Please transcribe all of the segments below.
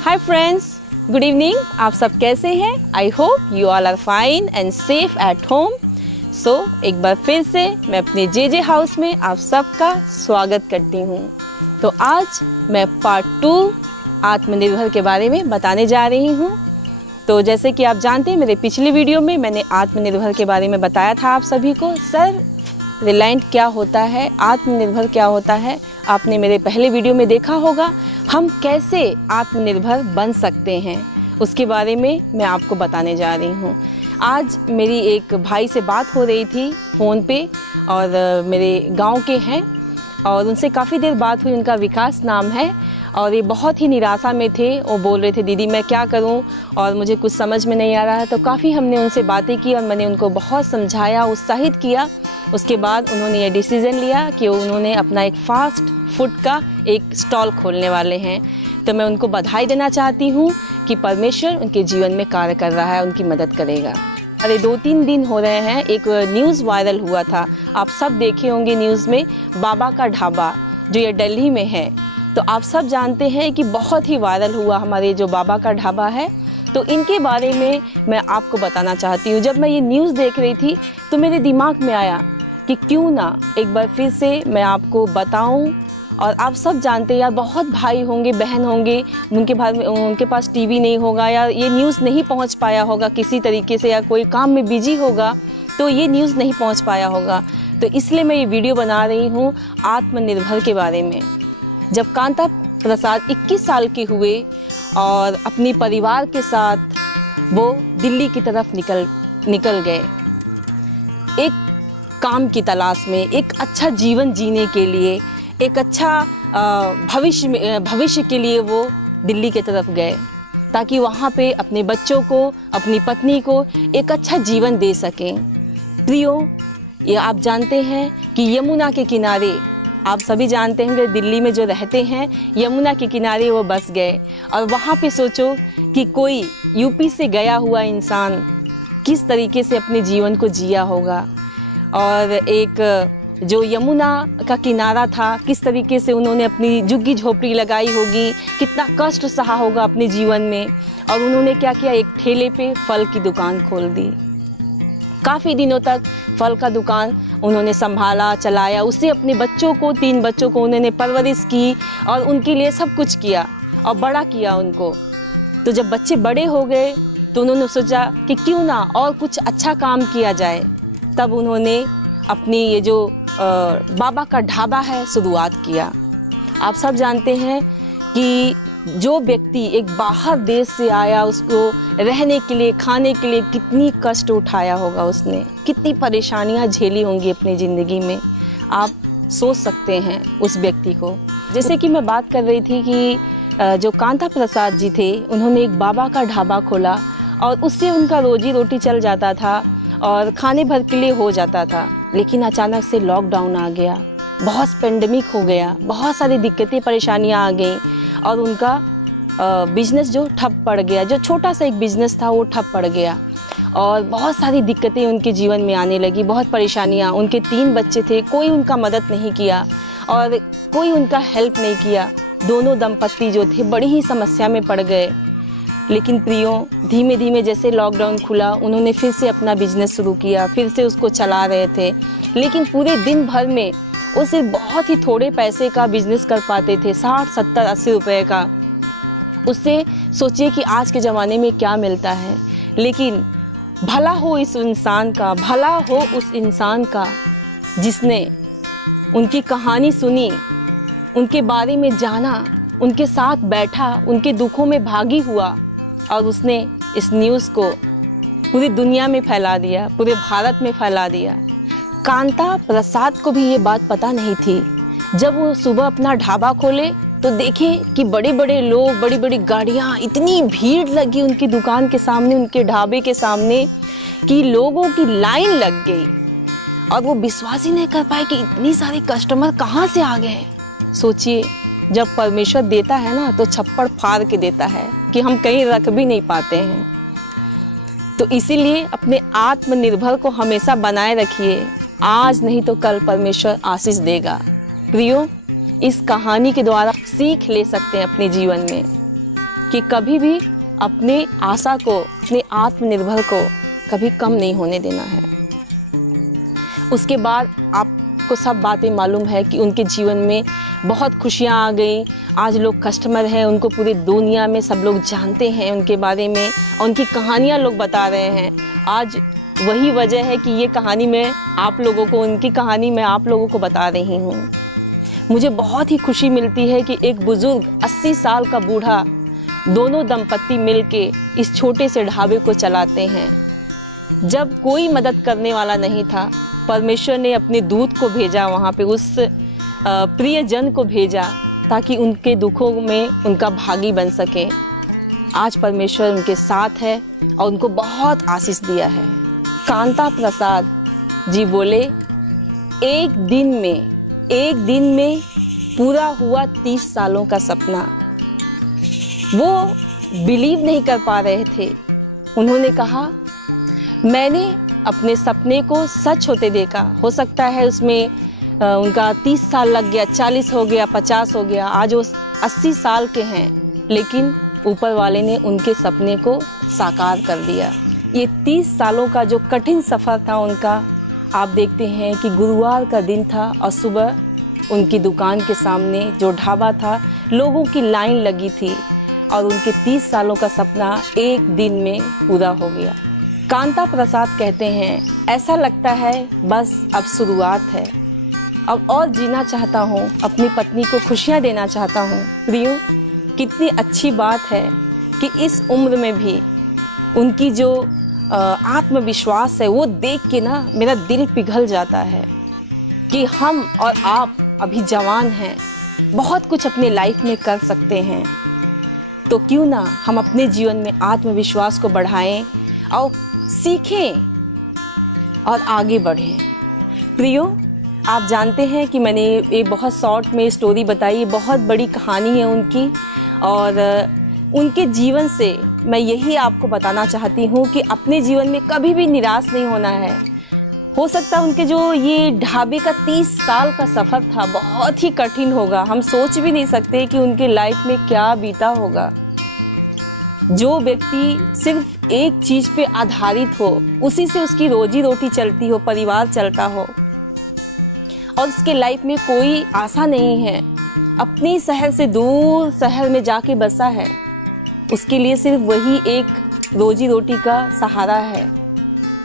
Hi friends, good evening. आप सब कैसे हैं? I hope you all are fine and safe at home. So एक बार फिर से मैं अपने जे हाउस में आप सबका स्वागत करती हूँ। तो आज मैं पार्ट 2 आत्मनिर्भर के बारे में बताने जा रही हूँ। तो जैसे कि आप जानते हैं, मेरे पिछले वीडियो में मैंने आत्मनिर्भर के बारे में बताया था आप सभी को। सेल्फ रिलायंट क्या होता है, आत्मनिर्भर क्या होता है, आपने मेरे पहले वीडियो में देखा होगा। हम कैसे आत्मनिर्भर बन सकते हैं उसके बारे में मैं आपको बताने जा रही हूँ। आज मेरी एक भाई से बात हो रही थी फ़ोन पे, और मेरे गांव के हैं, और उनसे काफ़ी देर बात हुई। उनका विकास नाम है, और ये बहुत ही निराशा में थे। वो बोल रहे थे, दीदी मैं क्या करूं और मुझे कुछ समझ में नहीं आ रहा है। तो काफ़ी हमने उनसे बातें की और मैंने उनको बहुत समझाया, उत्साहित किया। उसके बाद उन्होंने ये डिसीज़न लिया कि उन्होंने अपना एक फास्ट फूड का एक स्टॉल खोलने वाले हैं। तो मैं उनको बधाई देना चाहती हूँ कि परमेश्वर उनके जीवन में कार्य कर रहा है, उनकी मदद करेगा। अरे 2-3 दिन हो रहे हैं, एक न्यूज़ वायरल हुआ था, आप सब देखे होंगे न्यूज़ में, बाबा का ढाबा जो ये दिल्ली में है। तो आप सब जानते हैं कि बहुत ही वायरल हुआ हमारे जो बाबा का ढाबा है। तो इनके बारे में मैं आपको बताना चाहती हूँ। जब मैं ये न्यूज़ देख रही थी तो मेरे दिमाग में आया कि क्यों ना एक बार फिर से मैं आपको बताऊं। और आप सब जानते हैं यार, बहुत भाई होंगे, बहन होंगे, उनके पास टीवी नहीं होगा, या ये न्यूज़ नहीं पहुंच पाया होगा किसी तरीके से, या कोई काम में बिजी होगा तो ये न्यूज़ नहीं पहुंच पाया होगा। तो इसलिए मैं ये वीडियो बना रही हूँ आत्मनिर्भर के बारे में। जब कांता प्रसाद 21 साल के हुए और अपनी परिवार के साथ वो दिल्ली की तरफ निकल गए, एक काम की तलाश में, एक अच्छा जीवन जीने के लिए, एक अच्छा भविष्य के लिए वो दिल्ली की तरफ गए, ताकि वहाँ पे अपने बच्चों को, अपनी पत्नी को एक अच्छा जीवन दे सकें। प्रियो, ये आप जानते हैं कि यमुना के किनारे, आप सभी जानते हैं कि दिल्ली में जो रहते हैं, यमुना के किनारे वो बस गए। और वहाँ पे सोचो कि कोई यूपी से गया हुआ इंसान किस तरीके से अपने जीवन को जिया होगा, और एक जो यमुना का किनारा था, किस तरीके से उन्होंने अपनी झुग्गी झोपड़ी लगाई होगी, कितना कष्ट सहा होगा अपने जीवन में। और उन्होंने क्या किया, एक ठेले पे फल की दुकान खोल दी। काफ़ी दिनों तक फल का दुकान उन्होंने संभाला, चलाया। उससे अपने बच्चों को, 3 बच्चों को उन्होंने परवरिश की और उनके लिए सब कुछ किया और बड़ा किया उनको। तो जब बच्चे बड़े हो गए तो उन्होंने सोचा कि क्यों ना और कुछ अच्छा काम किया जाए। तब उन्होंने अपनी ये जो बाबा का ढाबा है शुरुआत किया। आप सब जानते हैं कि जो व्यक्ति एक बाहर देश से आया, उसको रहने के लिए, खाने के लिए कितनी कष्ट उठाया होगा, उसने कितनी परेशानियां झेली होंगी अपनी ज़िंदगी में। आप सोच सकते हैं उस व्यक्ति को। जैसे कि मैं बात कर रही थी कि जो कांता प्रसाद जी थे, उन्होंने एक बाबा का ढाबा खोला और उससे उनका रोजी रोटी चल जाता था और खाने भर के लिए हो जाता था। लेकिन अचानक से लॉकडाउन आ गया, बहुत पेंडेमिक हो गया, बहुत सारी दिक्कतें, परेशानियां आ गई और उनका बिजनेस जो ठप पड़ गया। जो छोटा सा एक बिजनेस था वो ठप पड़ गया और बहुत सारी दिक्कतें उनके जीवन में आने लगी, बहुत परेशानियां। उनके 3 बच्चे थे, कोई उनका मदद नहीं किया और कोई उनका हेल्प नहीं किया। दोनों दंपत्ति जो थे बड़ी ही समस्या में पड़ गए। लेकिन प्रियो, धीमे धीमे जैसे लॉकडाउन खुला, उन्होंने फिर से अपना बिजनेस शुरू किया, फिर से उसको चला रहे थे। लेकिन पूरे दिन भर में वो सिर्फ बहुत ही थोड़े पैसे का बिजनेस कर पाते थे, 60, 70, 80 रुपए का। उससे सोचिए कि आज के ज़माने में क्या मिलता है। लेकिन भला हो इस इंसान का, भला हो उस इंसान का जिसने उनकी कहानी सुनी, उनके बारे में जाना, उनके साथ बैठा, उनके दुखों में भागी हुआ और उसने इस न्यूज़ को पूरी दुनिया में फैला दिया, पूरे भारत में फैला दिया। कांता प्रसाद को भी ये बात पता नहीं थी। जब वो सुबह अपना ढाबा खोले तो देखे कि बड़े बड़े लोग, बड़ी बड़ी गाड़ियाँ, इतनी भीड़ लगी उनकी दुकान के सामने, उनके ढाबे के सामने, कि लोगों की लाइन लग गई और वो विश्वास ही नहीं कर पाए कि इतनी सारे कस्टमर कहाँ से आ गए। सोचिए, जब परमेश्वर देता है ना तो छप्पड़ फाड़ के देता है कि हम कहीं रख भी नहीं पाते हैं। तो इसीलिए अपने आत्मनिर्भर को हमेशा बनाए रखिए। आज नहीं तो कल परमेश्वर आशीष देगा। प्रियो, इस कहानी के द्वारा सीख ले सकते हैं अपने जीवन में। कि कभी भी अपने आशा को, अपने आत्मनिर्भर को कभी कम नहीं होने देना है। उसके बाद आपको सब बातें मालूम है कि उनके जीवन में बहुत खुशियाँ आ गई। आज लोग कस्टमर हैं, उनको पूरी दुनिया में सब लोग जानते हैं उनके बारे में, और उनकी कहानियाँ लोग बता रहे हैं। आज वही वजह है कि ये कहानी मैं आप लोगों को, उनकी कहानी मैं आप लोगों को बता रही हूँ। मुझे बहुत ही खुशी मिलती है कि एक बुज़ुर्ग 80 साल का बूढ़ा, दोनों दंपत्ति मिलके इस छोटे से ढाबे को चलाते हैं। जब कोई मदद करने वाला नहीं था, परमेश्वर ने अपने दूत को भेजा वहाँ पे, उस प्रियजन को भेजा ताकि उनके दुखों में उनका भागी बन सके। आज परमेश्वर उनके साथ है और उनको बहुत आशीष दिया है। कांता प्रसाद जी बोले, एक दिन में पूरा हुआ 30 सालों का सपना। वो बिलीव नहीं कर पा रहे थे। उन्होंने कहा, मैंने अपने सपने को सच होते देखा। हो सकता है उसमें उनका 30 साल लग गया, 40 हो गया, 50 हो गया, आज वो 80 साल के हैं, लेकिन ऊपर वाले ने उनके सपने को साकार कर दिया। ये 30 सालों का जो कठिन सफ़र था उनका, आप देखते हैं कि गुरुवार का दिन था और सुबह उनकी दुकान के सामने जो ढाबा था, लोगों की लाइन लगी थी और उनके 30 सालों का सपना एक दिन में पूरा हो गया। कांता प्रसाद कहते हैं, ऐसा लगता है बस अब शुरुआत है, अब और जीना चाहता हूँ, अपनी पत्नी को खुशियाँ देना चाहता हूँ। प्रियो, कितनी अच्छी बात है कि इस उम्र में भी उनकी जो आत्मविश्वास है वो देख के ना मेरा दिल पिघल जाता है कि हम और आप अभी जवान हैं, बहुत कुछ अपने लाइफ में कर सकते हैं। तो क्यों ना हम अपने जीवन में आत्मविश्वास को बढ़ाएं और सीखें और आगे बढ़ें। प्रियो, आप जानते हैं कि मैंने एक बहुत शॉर्ट में स्टोरी बताई, बहुत बड़ी कहानी है उनकी, और उनके जीवन से मैं यही आपको बताना चाहती हूँ कि अपने जीवन में कभी भी निराश नहीं होना है। हो सकता है उनके जो ये ढाबे का 30 साल का सफ़र था बहुत ही कठिन होगा। हम सोच भी नहीं सकते कि उनके लाइफ में क्या बीता होगा। जो व्यक्ति सिर्फ एक चीज़ पे आधारित हो, उसी से उसकी रोजी रोटी चलती हो, परिवार चलता हो, और उसके लाइफ में कोई आशा नहीं है, अपनी शहर से दूर शहर में जाके बसा है, उसके लिए सिर्फ वही एक रोजी रोटी का सहारा है।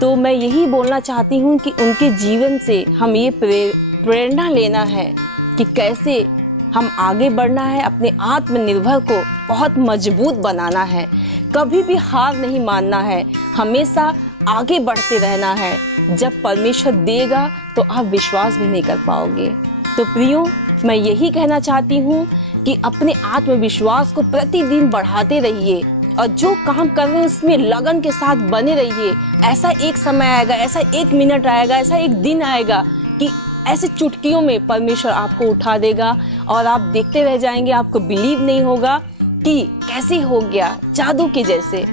तो मैं यही बोलना चाहती हूँ कि उनके जीवन से हम ये प्रेरणा लेना है कि कैसे हम आगे बढ़ना है, अपने आत्मनिर्भर को बहुत मजबूत बनाना है, कभी भी हार नहीं मानना है, हमेशा आगे बढ़ते रहना है। जब परमेश्वर देगा तो आप विश्वास भी नहीं कर पाओगे। तो प्रियो, मैं यही कहना चाहती हूँ कि अपने आत्मविश्वास को प्रतिदिन बढ़ाते रहिए और जो काम कर रहे हैं उसमें लगन के साथ बने रहिए। ऐसा एक समय आएगा, ऐसा एक मिनट आएगा, ऐसा एक दिन आएगा कि ऐसे चुटकियों में परमेश्वर आपको उठा देगा और आप देखते रह जाएंगे, आपको बिलीव नहीं होगा कि कैसे हो गया, जादू के जैसे।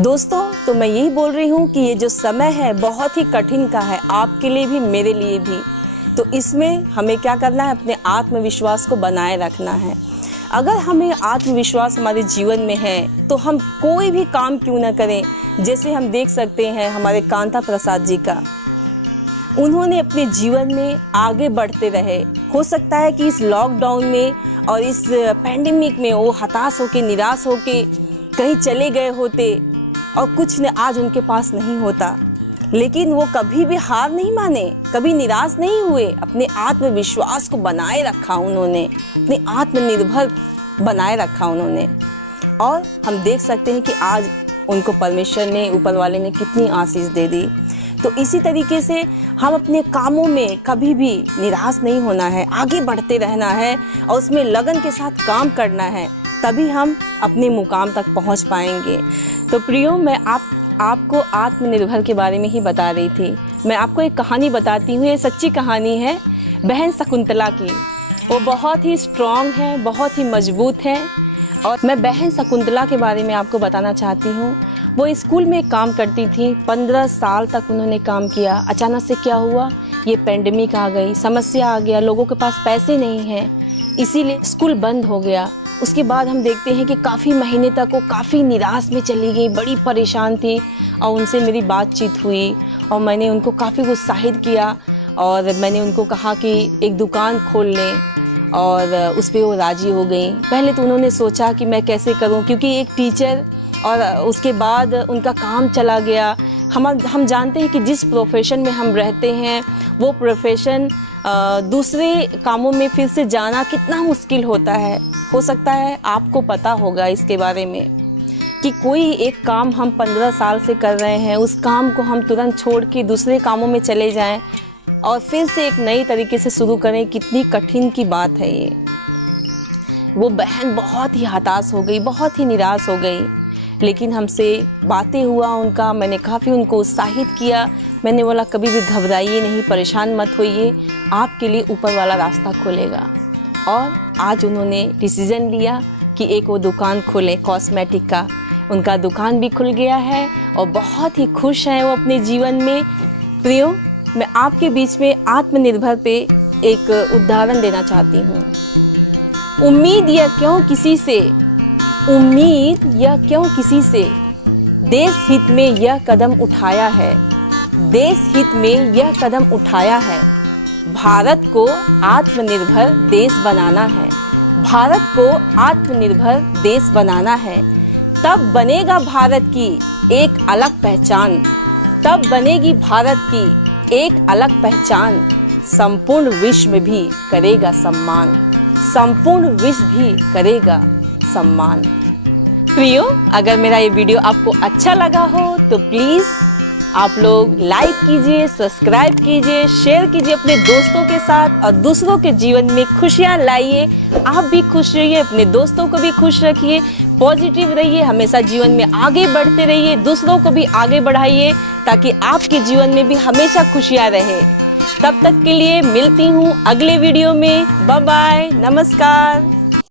दोस्तों, तो मैं यही बोल रही हूँ कि ये जो समय है बहुत ही कठिन का है, आपके लिए भी मेरे लिए भी। तो इसमें हमें क्या करना है, अपने आत्मविश्वास को बनाए रखना है। अगर हमें आत्मविश्वास हमारे जीवन में है तो हम कोई भी काम क्यों ना करें। जैसे हम देख सकते हैं हमारे कांता प्रसाद जी का, उन्होंने अपने जीवन में आगे बढ़ते रहे। हो सकता है कि इस लॉकडाउन में और इस पैंडेमिक में वो हताश होके, निराश होके कहीं चले गए होते और कुछ न आज उनके पास नहीं होता, लेकिन वो कभी भी हार नहीं माने, कभी निराश नहीं हुए, अपने आत्मविश्वास को बनाए रखा उन्होंने, अपने आत्मनिर्भर बनाए रखा उन्होंने। और हम देख सकते हैं कि आज उनको परमेश्वर ने, ऊपर वाले ने कितनी आशीष दे दी। तो इसी तरीके से हम अपने कामों में कभी भी निराश नहीं होना है, आगे बढ़ते रहना है और उसमें लगन के साथ काम करना है, तभी हम अपने मुकाम तक पहुंच पाएंगे। तो प्रियो, मैं आपको आत्मनिर्भर के बारे में ही बता रही थी। मैं आपको एक कहानी बताती हूँ, ये सच्ची कहानी है बहन शकुंतला की। वो बहुत ही स्ट्रॉन्ग है, बहुत ही मजबूत है। और मैं बहन शकुंतला के बारे में आपको बताना चाहती हूँ। वो स्कूल में काम करती थी, 15 साल तक उन्होंने काम किया। अचानक से क्या हुआ, ये पैंडेमिक आ गई, समस्या आ गया, लोगों के पास पैसे नहीं हैं, इसीलिए स्कूल बंद हो गया उसके बाद हम देखते हैं कि काफ़ी महीने तक वो काफ़ी निराश में चली गई, बड़ी परेशान थी। और उनसे मेरी बातचीत हुई और मैंने उनको काफ़ी उत्साहित किया और मैंने उनको कहा कि एक दुकान खोल लें, और उस पर वो राज़ी हो गई। पहले तो उन्होंने सोचा कि मैं कैसे करूं, क्योंकि एक टीचर, और उसके बाद उनका काम चला गया। हम जानते हैं कि जिस प्रोफेशन में हम रहते हैं वो प्रोफेशन दूसरे कामों में फिर से जाना कितना मुश्किल होता है। हो सकता है आपको पता होगा इसके बारे में कि कोई एक काम हम 15 साल से कर रहे हैं, उस काम को हम तुरंत छोड़ के दूसरे कामों में चले जाएं और फिर से एक नई तरीके से शुरू करें, कितनी कठिन की बात है ये। वो बहन बहुत ही हताश हो गई, बहुत ही निराश हो गई, लेकिन हमसे बातें हुआ उनका, मैंने काफ़ी उनको उत्साहित किया। मैंने बोला कभी भी घबराइए नहीं, परेशान मत होइए, आपके लिए ऊपर वाला रास्ता खोलेगा। और आज उन्होंने डिसीज़न लिया कि एक वो दुकान खोलें कॉस्मेटिक का। उनका दुकान भी खुल गया है और बहुत ही खुश हैं वो अपने जीवन में। प्रियो, मैं आपके बीच में आत्मनिर्भर पे एक उदाहरण देना चाहती हूँ। उम्मीद या क्यों किसी से, उम्मीद या क्यों किसी से, देश हित में यह कदम उठाया है, देश हित में यह कदम उठाया है। भारत को आत्मनिर्भर देश बनाना है, भारत को आत्मनिर्भर देश बनाना है। तब बनेगा भारत की एक अलग पहचान, तब बनेगी भारत की एक अलग पहचान। संपूर्ण विश्व में भी करेगा सम्मान, संपूर्ण विश्व भी करेगा सम्मान। प्रियो, अगर मेरा ये वीडियो आपको अच्छा लगा हो तो प्लीज़ आप लोग लाइक कीजिए, सब्सक्राइब कीजिए, शेयर कीजिए अपने दोस्तों के साथ और दूसरों के जीवन में खुशियाँ लाइए। आप भी खुश रहिए, अपने दोस्तों को भी खुश रखिए, पॉजिटिव रहिए, हमेशा जीवन में आगे बढ़ते रहिए, दूसरों को भी आगे बढ़ाइए ताकि आपके जीवन में भी हमेशा खुशियाँ रहे। तब तक के लिए मिलती हूँ अगले वीडियो में। बाय बाय, नमस्कार।